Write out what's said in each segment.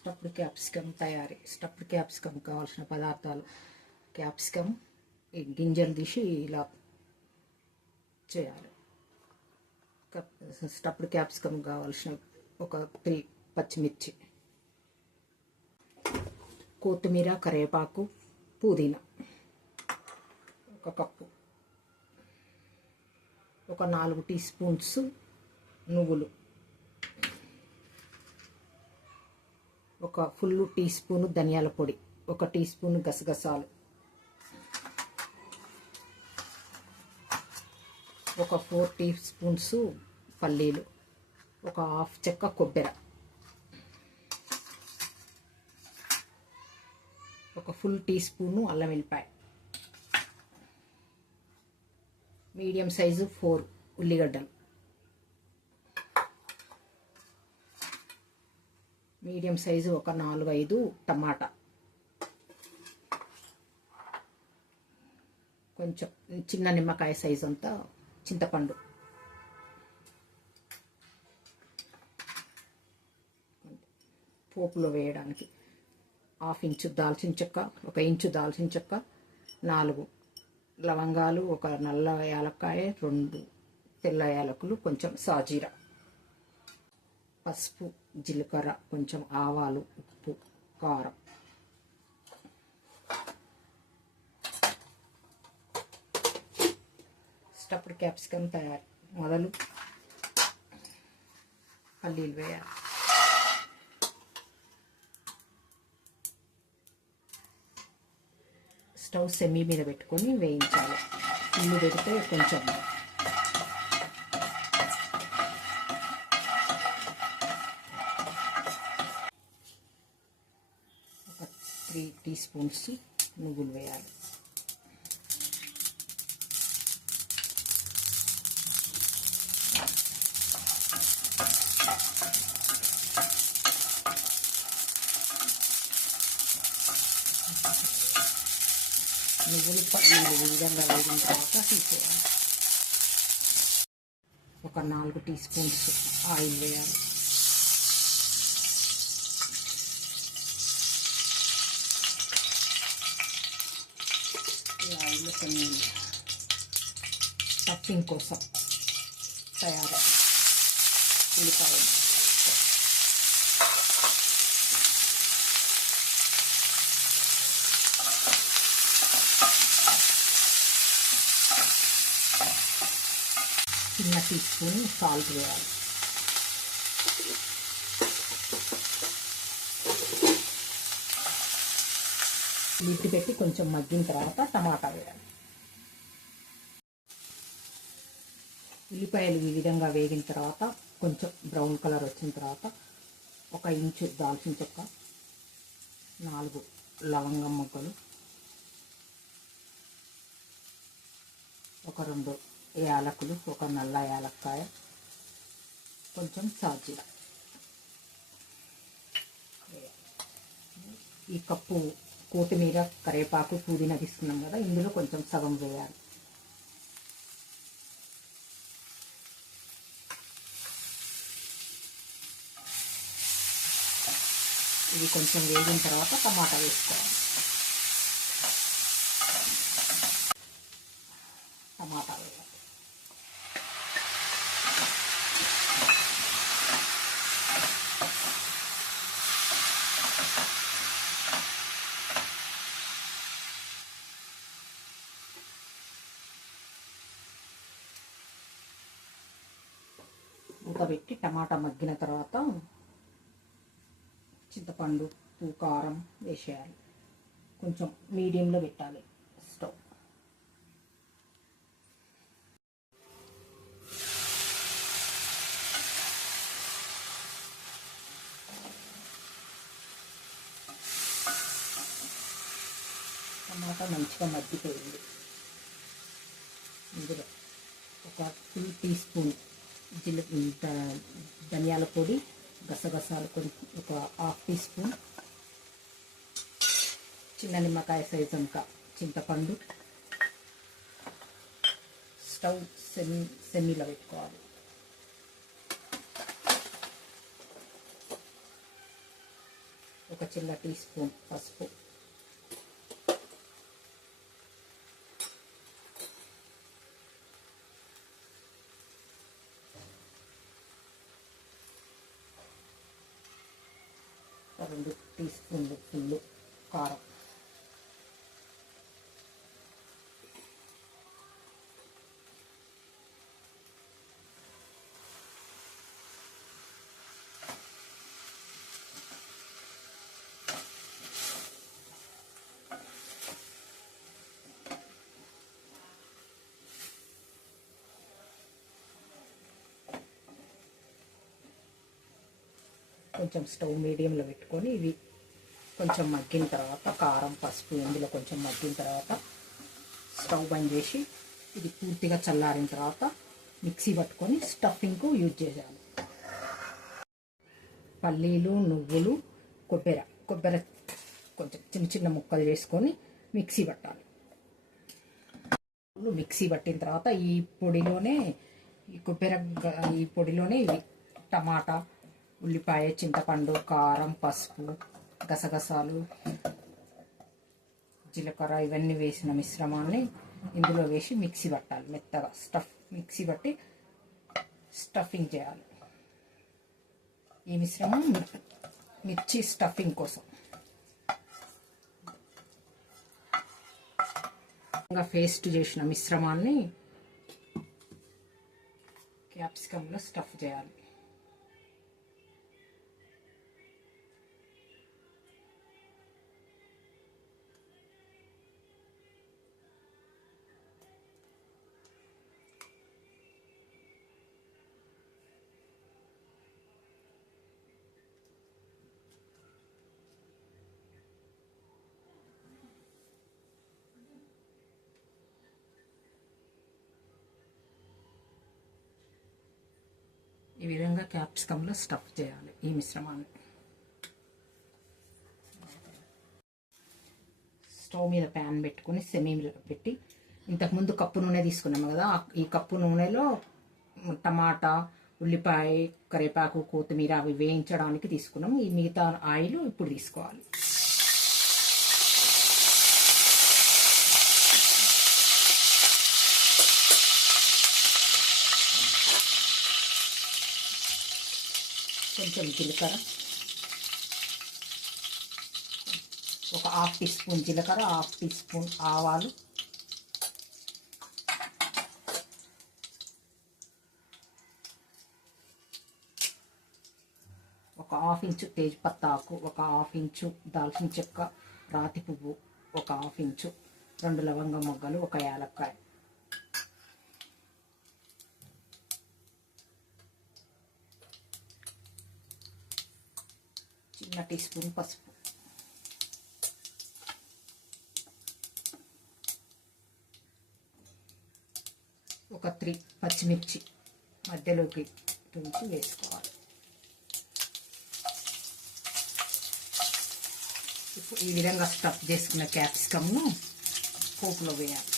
Stuffed capsicum తయారీ stuffed capsicum కావాల్సిన పదార్థాలు. క్యాప్సికమ్ ఈ గింజలు తీసి ఇలా చేయాలి. కప్- స్టఫ్డ్ క్యాప్సికమ్ కావాల్సిన ఒక త్రీ పచ్చిమిర్చి కొత్తిమీర కరివేపాకు పుదీనా ఒక కప్పు ఒక నాలుగు టీ స్పూన్స్ నువ్వులు. ఒక ఫుల్ టీ స్పూన్ ధనియాల పొడి ఒక టీ స్పూన్ గసగసాలు ఒక ఫోర్ టీ స్పూన్స్ పల్లీలు ఒక హాఫ్ చెక్క కొబ్బరి ఒక ఫుల్ టీ స్పూను అల్లం వెల్లిపాయ. మీడియం సైజు ఫోర్ ఉల్లిగడ్డలు. మీడియం సైజు ఒక నాలుగు ఐదు టమాటా. కొంచెం చిన్న నిమ్మకాయ సైజు అంతా చింతపండు. పోపులో వేయడానికి హాఫ్ ఇంచు దాల్చిన చెక్క ఒక ఇంచు దాల్చిన చెక్క నాలుగు లవంగాలు ఒక నల్ల యాలక్కాయ రెండు తెల్ల యాలకులు కొంచెం సాజీరా. పసుపు జీలకర్ర కొంచెం ఆవాలు ఉప్పు కారం. స్టఫ్డ్ క్యాప్సికమ్ తయారు. మొదలు పల్లీలు వేయాలి. స్టవ్ సెమీ మీద పెట్టుకొని వేయించాలి. ఇల్లు పెడితే కొంచెం టీ స్పూన్స్ నువ్వులు వేయాలి. నువ్వులు ఈ విధంగా వేగిన తర్వాత తీసేయాలి. ఒక నాలుగు టీ స్పూన్స్ ఆయిల్ వేయాలి. ఈ ఆయిల్ కొన్ని స్టఫింగ్ కోసం తయారు ఉల్లిపాయలు. చిన్న టీ స్పూన్ సాల్ట్ వేయాలి. లిట్టి పెట్టి కొంచెం మగ్గిన తర్వాత టమాటా వేయాలి. ఉల్లిపాయలు ఈ విధంగా వేగిన తర్వాత కొంచెం బ్రౌన్ కలర్ వచ్చిన తర్వాత ఒక ఇంచు దాల్చిన చెక్క నాలుగు లవంగం మొగ్గలు ఒక రెండు యాలకులు ఒక నల్ల యాలక్కాయ కొంచెం సాజీర. ఈ కప్పు కొత్తిమీర కరివేపాకు పుదీనా తీసుకున్నాం కదా ఇందులో కొంచెం సగం వేయాలి. ఇది కొంచెం వేగిన తర్వాత టమాటా వేసుకోవాలి. టమాటా వేయాలి. ఉడకబెట్టి టమాటా మగ్గిన తర్వాత చింతపండు ఉప్పు కారం వేసేయాలి. కొంచెం మీడియంలో పెట్టాలి స్టవ్. టమాటా మంచిగా మగ్గిపోయింది. ఇందులో ఒక టూ టీ స్పూన్ జీల ధనియాల పొడి గసగసాలు కొంచెం ఒక హాఫ్ టీ స్పూన్. చిన్న నిమ్మకాయ సైజ్ అంక చింతపండు. స్టవ్ సెమి సెమీలో పెట్టుకోవాలి. ఒక చిన్న టీ స్పూన్ పసుపు రెండు టీ స్పూన్లు ఫుల్ కారం. కొంచెం స్టవ్ మీడియంలో పెట్టుకొని ఇవి కొంచెం మగ్గిన తర్వాత కారం పసుపు ఇందులో కొంచెం మగ్గిన తర్వాత స్టవ్ బంద్ చేసి ఇది పూర్తిగా చల్లారిన తర్వాత మిక్సీ పట్టుకొని స్టఫింగ్కు యూజ్ చేయాలి పల్లీలు నువ్వులు కొబ్బరి కొబ్బరి కొంచెం చిన్న చిన్న ముక్కలు చేసుకొని మిక్సీ పట్టాలి. మిక్సీ పట్టిన తర్వాత ఈ పొడిలోనే ఈ కొబ్బరి ఈ పొడిలోనే ఇవి. టమాటా ఉల్లిపాయ చింతపండు కారం పసుపు గసగసాలు జీలకర్ర ఇవన్నీ వేసిన మిశ్రమాన్ని ఇందులో వేసి మిక్సీ పట్టాలి మెత్తగా. స్టఫ్ మిక్సీ పట్టి స్టఫింగ్ చేయాలి. ఈ మిశ్రమం మిర్చి స్టఫింగ్ కోసం. ఇంకా పేస్ట్ చేసిన మిశ్రమాన్ని క్యాప్సికంలో స్టఫ్ చేయాలి. ఈ విధంగా క్యాప్సికంలో స్టఫ్ చేయాలి ఈ మిశ్రమాన్ని. స్టవ్ మీద ప్యాన్ పెట్టుకుని సెమీలో పెట్టి ఇంతకుముందు కప్పు నూనె తీసుకున్నాము కదా ఈ కప్పు నూనెలో టమాటా ఉల్లిపాయ కరివేపాకు కొత్తిమీర అవి వేయించడానికి తీసుకున్నాము ఈ మిగతా ఆయిల్ ఇప్పుడు తీసుకోవాలి. కొంచెం జీలకర్ర. ఒక హాఫ్ టీ స్పూన్ జీలకర్ర హాఫ్ టీ స్పూన్ ఆవాలు. ఒక హాఫ్ ఇంచు తేజ్పత్తా ఆకు ఒక హాఫ్ ఇంచు దాల్చిన చెక్క రాతి పువ్వు ఒక హాఫ్ ఇంచు రెండు లవంగ మొగ్గలు ఒక యాలక్కాయ. అర టీ స్పూన్ పసుపు. ఒక త్రీ పచ్చిమిర్చి మధ్యలోకి తుంచి వేసుకోవాలి. ఇప్పుడు ఈ విధంగా స్టఫ్ చేసుకున్న క్యాప్సికమ్ను పోపులో వేయాలి.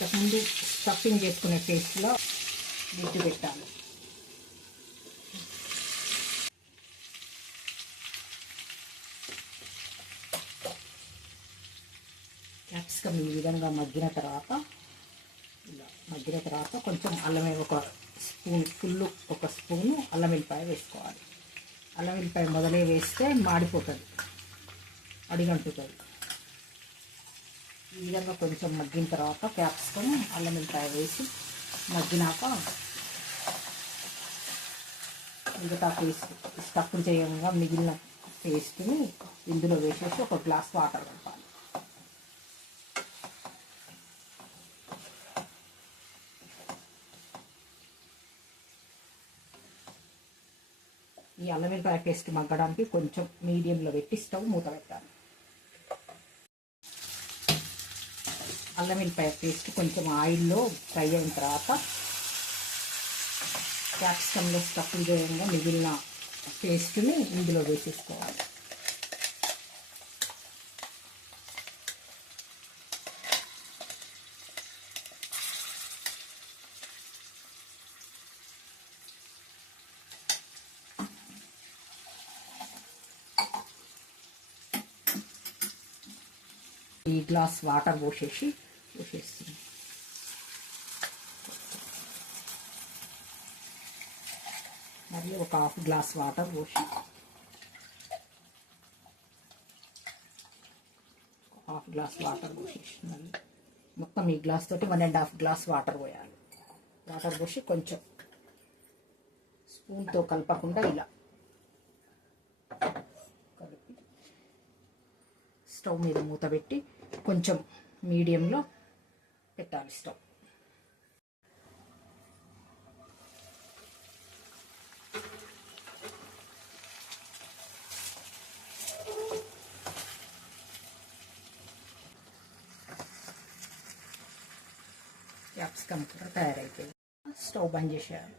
ఇంతకుముందు స్టఫింగ్ చేసుకునే పేస్ట్లో దిట్టు పెట్టాలి. క్యాప్సికమ్ ఈ విధంగా మగ్గిన తర్వాత ఇలా మగ్గిన తర్వాత కొంచెం అల్లం ఒక స్పూన్ ఫుల్ ఒక స్పూను అల్లం వెల్లిపాయ వేసుకోవాలి. అల్లం వెల్లిపాయ మొదలే వేస్తే మాడిపోతుంది అడిగంటుతుంది. ఈ విధంగా కొంచెం మగ్గిన తర్వాత క్యాప్సికమ్ అల్లం మిరపకాయ వేసి మగ్గినాక మిగతా పేస్ట్ స్టఫ్ చేయంగా మిగిలిన పేస్ట్ని ఇందులో వేసేసి ఒక గ్లాస్ వాటర్ కలపాలి. ఈ అల్లం మిరపకాయ పేస్ట్ మగ్గడానికి కొంచెం మీడియంలో పెట్టి స్టవ్ మూత పెట్టాలి. అల్లం వెల్లిపాయ పేస్ట్ కొంచెం ఆయిల్లో ఫ్రై అయిన తర్వాత క్యాప్సికంలో స్టఫ్లు చేయంగా మిగిలిన పేస్ట్ని ఇందులో వేసేసుకోవాలి. ఈ గ్లాస్ వాటర్ పోసేసి పోసేస్తుంది మరియు ఒక హాఫ్ గ్లాస్ వాటర్ పోసి హాఫ్ గ్లాస్ వాటర్ పోసేసి మొత్తం ఈ గ్లాస్ తోటి one and half glass water పోయాలి. వాటర్ పోసి కొంచెం స్పూన్తో కలపకుండా ఇలా కలిపి స్టవ్ మీద మూత పెట్టి కొంచెం మీడియంలో పెట్టాలి స్టవ్ క్యాప్సికమ్ కూడా తయారైపోయింది స్టవ్ బంద్ చేసేయాలి.